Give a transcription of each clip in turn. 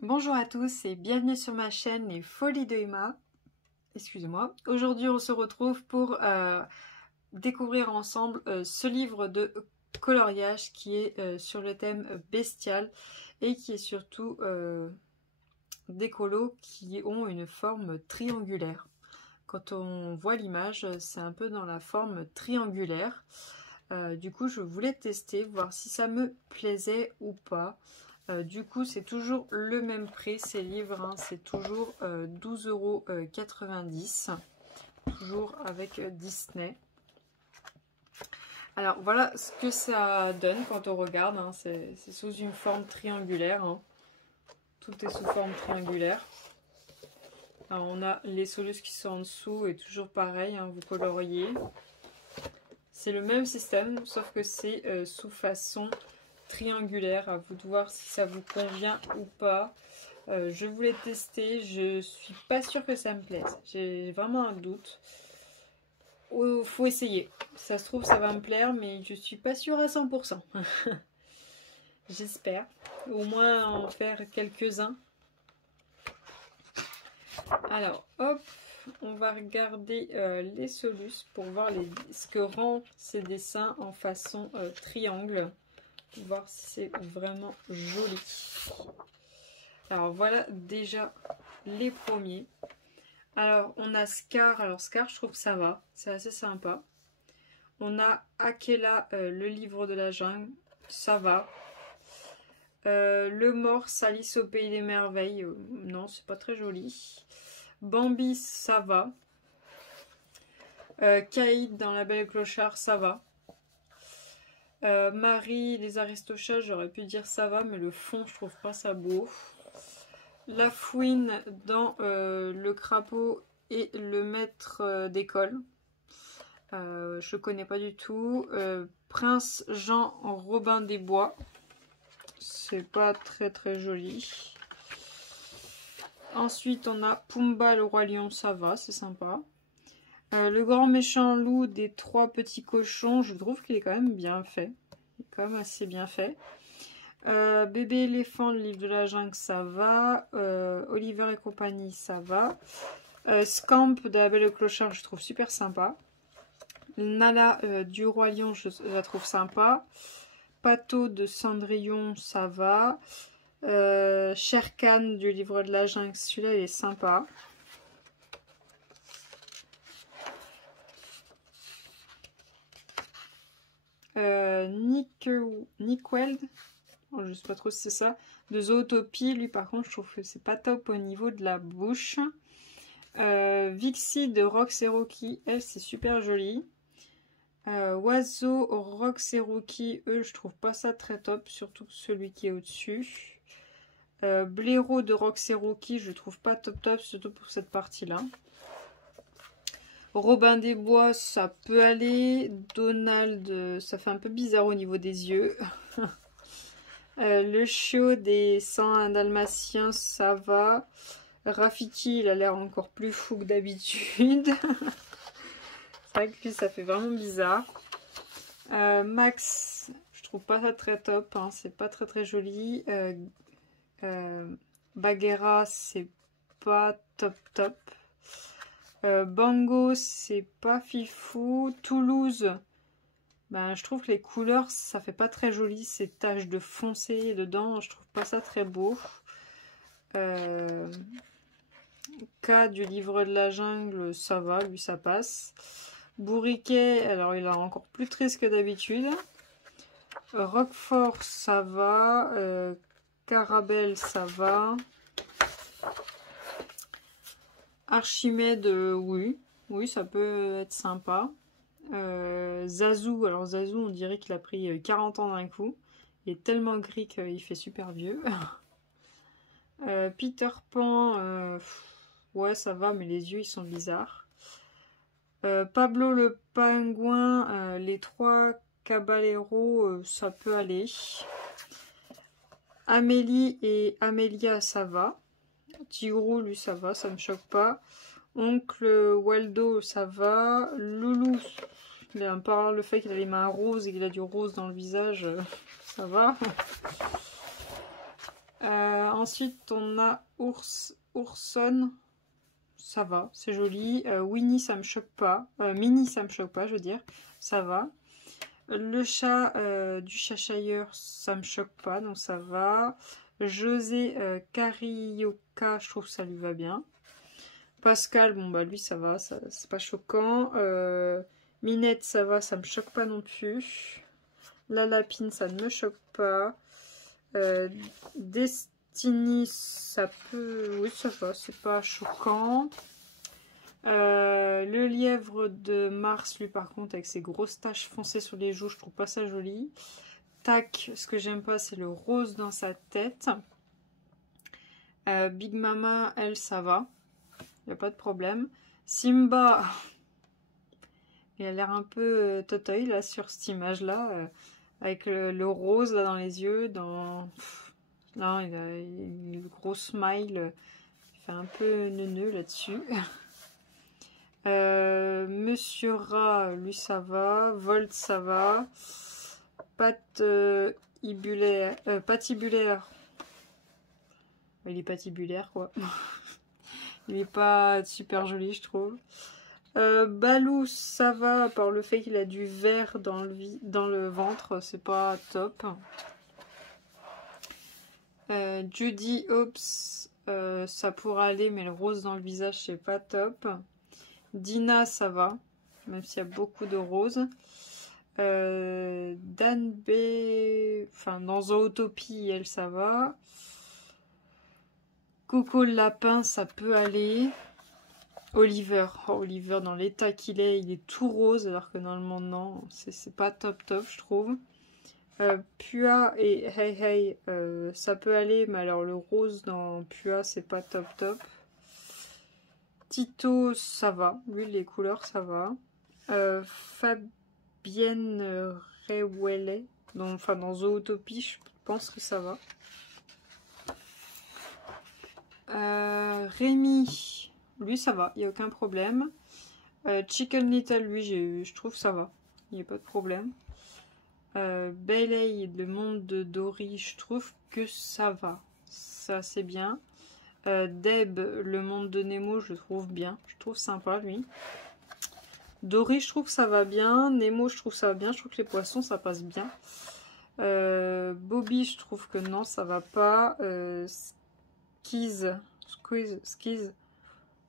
Bonjour à tous et bienvenue sur ma chaîne Les Folies de Emma. Excusez-moi. Aujourd'hui on se retrouve pour découvrir ensemble ce livre de coloriage qui est sur le thème bestial et qui est surtout des colos qui ont une forme triangulaire. Quand on voit l'image, c'est un peu dans la forme triangulaire. Du coup je voulais tester, voir si ça me plaisait ou pas. Du coup c'est toujours le même prix ces livres, hein, c'est toujours 12,90 €, toujours avec Disney. Alors voilà ce que ça donne quand on regarde, hein, c'est sous une forme triangulaire, hein. Tout est sous forme triangulaire. Alors, on a les solus qui sont en dessous et toujours pareil, hein, vous coloriez. C'est le même système sauf que c'est sous façon triangulaire, à vous de voir si ça vous convient ou pas. Je voulais tester, je suis pas sûre que ça me plaise, j'ai vraiment un doute. Faut essayer, ça se trouve ça va me plaire mais je suis pas sûre à 100%. J'espère au moins en faire quelques-uns. Alors hop, on va regarder les solus pour voir ce que rend ces dessins en façon triangle, pour voir si c'est vraiment joli. Alors voilà déjà les premiers. Alors on a Scar, alors Scar je trouve que ça va, c'est assez sympa. On a Akela, le livre de la jungle, ça va. Le Morse, Alice au pays des merveilles, non c'est pas très joli. Bambi ça va. Caïd dans La Belle et le Clochard ça va. Marie les Aristochats, j'aurais pu dire ça va, mais le fond je trouve pas ça beau. La Fouine dans Le Crapaud et le Maître d'école, je connais pas du tout. Prince Jean Robin des Bois, c'est pas très joli. Ensuite on a Pumba le Roi Lion, ça va, c'est sympa. Le Grand Méchant Loup des Trois Petits Cochons, je trouve qu'il est quand même bien fait, il est quand même assez bien fait. Bébé éléphant, le livre de la jungle, ça va. Oliver et compagnie, ça va. Scamp de La Belle et le Clochard, je trouve super sympa. Nala du Roi Lion, je la trouve sympa. Pato de Cendrillon, ça va. Sherkan du livre de la jungle, celui-là il est sympa. Nickweld, je sais pas trop si c'est ça, de Zootopie, lui par contre je trouve que c'est pas top au niveau de la bouche. Vixie de Rox et Rocky, elle c'est super joli. Oiseau, Rox et Rocky, eux je trouve pas ça très top, surtout celui qui est au dessus. Blaireau de Rox et Rocky, je trouve pas top, surtout pour cette partie là. Robin des Bois, ça peut aller. Donald, ça fait un peu bizarre au niveau des yeux. Le chiot des 101 dalmatiens, ça va. Rafiki, il a l'air encore plus fou que d'habitude. C'est vrai que lui, ça fait vraiment bizarre. Max, je trouve pas ça très top, hein, c'est pas très joli. Bagheera, c'est pas top. Bango, c'est pas fifou. Toulouse, ben, je trouve que les couleurs, ça fait pas très joli. Ces taches de foncé dedans, je trouve pas ça très beau. K du livre de la jungle, ça va, lui ça passe. Bourriquet, alors il est encore plus triste que d'habitude. Roquefort, ça va. Carabelle, ça va. Archimède, oui, ça peut être sympa. Zazou, alors Zazou, on dirait qu'il a pris 40 ans d'un coup. Il est tellement gris qu'il fait super vieux. Peter Pan, ouais, ça va, mais les yeux, ils sont bizarres. Pablo le pingouin, les trois caballeros, ça peut aller. Amélie et Amélia, ça va. Tigrou, lui, ça va, ça me choque pas. Oncle Waldo, ça va. Loulou, par le fait qu'il a les mains roses et qu'il a du rose dans le visage, ça va. Ensuite, on a Ourson. Ça va, c'est joli. Winnie, ça me choque pas. Minnie, ça me choque pas, je veux dire. Ça va. Le chat du Cheshire, ça me choque pas, donc ça va. José Carioca, je trouve que ça lui va bien. Pascal, bon bah lui ça va, c'est pas choquant. Minette, ça va, ça me choque pas non plus. La Lapine, ça ne me choque pas. Destiny, ça peut... Oui, ça va, c'est pas choquant. Le lièvre de Mars, lui par contre, avec ses grosses taches foncées sur les joues, je trouve pas ça joli. Tac, ce que j'aime pas, c'est le rose dans sa tête. Big Mama, elle, ça va. Il n'y a pas de problème. Simba, il a l'air un peu totoy là sur cette image-là. Avec le rose là dans les yeux. Là, il a le gros smile. Il fait un peu neuneux là-dessus. Monsieur Rat, lui ça va. Volt, ça va. Patibulaire. Il est patibulaire quoi. Il est pas super joli je trouve. Balou ça va, à part le fait qu'il a du vert dans le ventre, c'est pas top. Judy Hopps, ça pourra aller, mais le rose dans le visage c'est pas top. Dina ça va, même s'il y a beaucoup de roses. Dan B, enfin dans Zootopie elle ça va. Coco le lapin ça peut aller. Oliver, Oliver dans l'état qu'il est, il est tout rose alors que normalement non, c'est pas top je trouve. Pua et Hey Hey, ça peut aller, mais alors le rose dans Pua c'est pas top. Tito ça va, lui les couleurs ça va. Fabienne Rewelle, enfin dans Zootopie je pense que ça va. Rémi. Lui, ça va, il n'y a aucun problème. Chicken Little, lui, je trouve ça va. Il n'y a pas de problème. Bailey, le monde de Dory, je trouve que ça va. Ça, c'est bien. Deb, le monde de Nemo, je trouve bien. Je trouve sympa, lui. Dory, je trouve que ça va bien. Nemo, je trouve ça va bien. Je trouve que les poissons, ça passe bien. Bobby, je trouve que non, ça va pas. Skizz,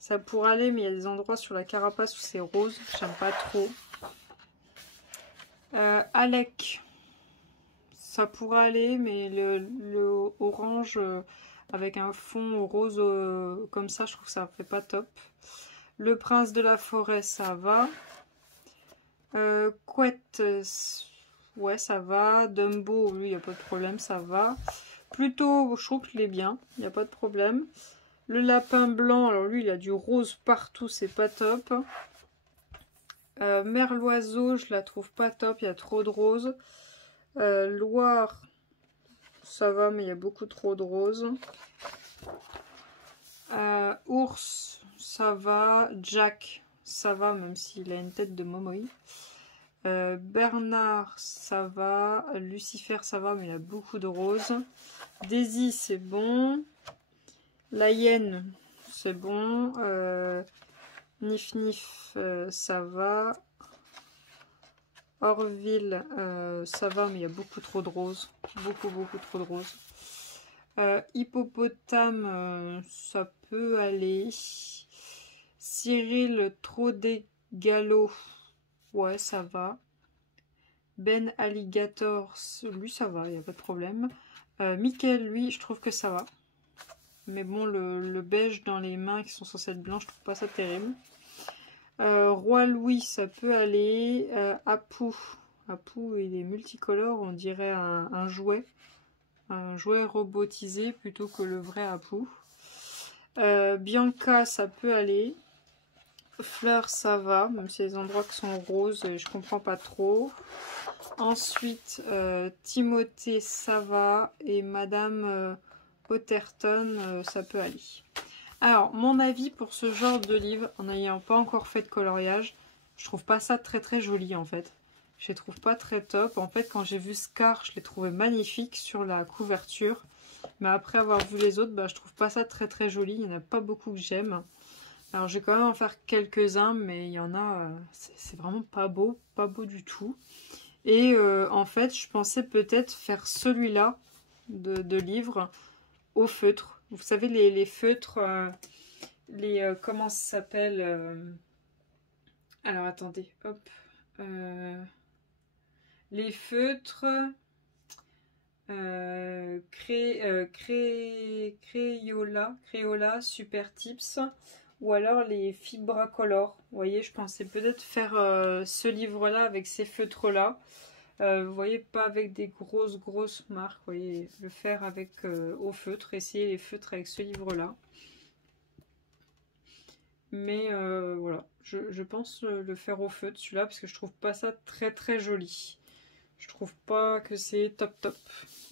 ça pourrait aller, mais il y a des endroits sur la carapace où c'est rose. J'aime pas trop. Alec. Ça pourrait aller, mais le orange avec un fond rose comme ça, je trouve que ça fait pas top. Le prince de la forêt, ça va. Couette, ouais, ça va. Dumbo, lui, il n'y a pas de problème, ça va. Plutôt, je trouve qu'il est bien, il n'y a pas de problème. Le lapin blanc, alors lui il a du rose partout, c'est pas top. Mère l'oiseau, je la trouve pas top, il y a trop de rose. Loire, ça va, mais il y a beaucoup trop de rose. Ours, ça va. Jack, ça va, même s'il a une tête de Momoï. Bernard, ça va. Lucifer, ça va, mais il y a beaucoup de rose. Daisy, c'est bon. La hyène, c'est bon. Nif Nif, ça va. Orville, ça va, mais il y a beaucoup trop de roses. Beaucoup trop de roses. Hippopotame, ça peut aller. Cyril, trop des galops. Ouais, ça va. Ben Alligator, lui, ça va, il n'y a pas de problème. Michael, lui, je trouve que ça va. Mais bon, le beige dans les mains qui sont censées être blanches, je trouve pas ça terrible. Roi Louis, ça peut aller. Apu, il est multicolore, on dirait un jouet. Un jouet robotisé plutôt que le vrai Apu. Bianca, ça peut aller. Fleur, ça va, même si les endroits qui sont roses, je comprends pas trop. Ensuite, Timothée, ça va. Et Madame Otterton, ça peut aller. Alors, mon avis pour ce genre de livre, en n'ayant pas encore fait de coloriage, je trouve pas ça très joli en fait. Je les trouve pas très top. En fait, quand j'ai vu Scar, je l'ai trouvé magnifique sur la couverture. Mais après avoir vu les autres, bah, je trouve pas ça très joli. Il n'y en a pas beaucoup que j'aime. Alors je vais quand même en faire quelques-uns, mais il y en a, c'est vraiment pas beau du tout. Et en fait, je pensais peut-être faire celui-là de livre au feutre. Vous savez, les feutres, comment ça s'appelle alors attendez, hop. Les feutres Crayola Super Tips, ou alors les Fibracolor. Vous voyez, je pensais peut-être faire ce livre-là avec ces feutres-là. Vous voyez, pas avec des grosses marques. Vous voyez, le faire avec au feutre, essayer les feutres avec ce livre-là. Mais voilà, je pense le faire au feutre celui-là parce que je trouve pas ça très joli. Je trouve pas que c'est top.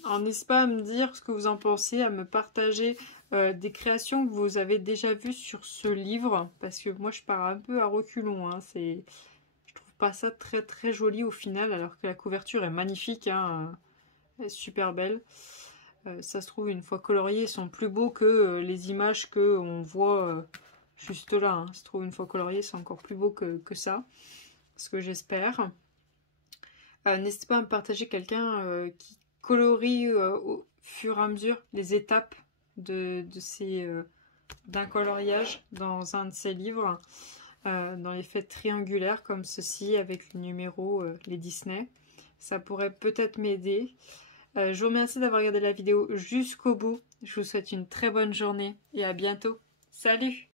Alors n'hésitez pas à me dire ce que vous en pensez, à me partager des créations que vous avez déjà vues sur ce livre, parce que moi je pars un peu à reculons, hein. Je trouve pas ça très joli au final, alors que la couverture est magnifique, hein. Elle est super belle. Ça se trouve, une fois coloriés, ils sont plus beaux que les images qu'on voit juste là, hein. Ça se trouve, une fois coloriés, c'est encore plus beau que ça, ce que j'espère. N'hésitez pas à me partager quelqu'un qui colorie au fur et à mesure les étapes d'un coloriage dans un de ses livres, dans les fêtes triangulaires comme ceci avec les numéros, les Disney. Ça pourrait peut-être m'aider. Je vous remercie d'avoir regardé la vidéo jusqu'au bout. Je vous souhaite une très bonne journée et à bientôt. Salut!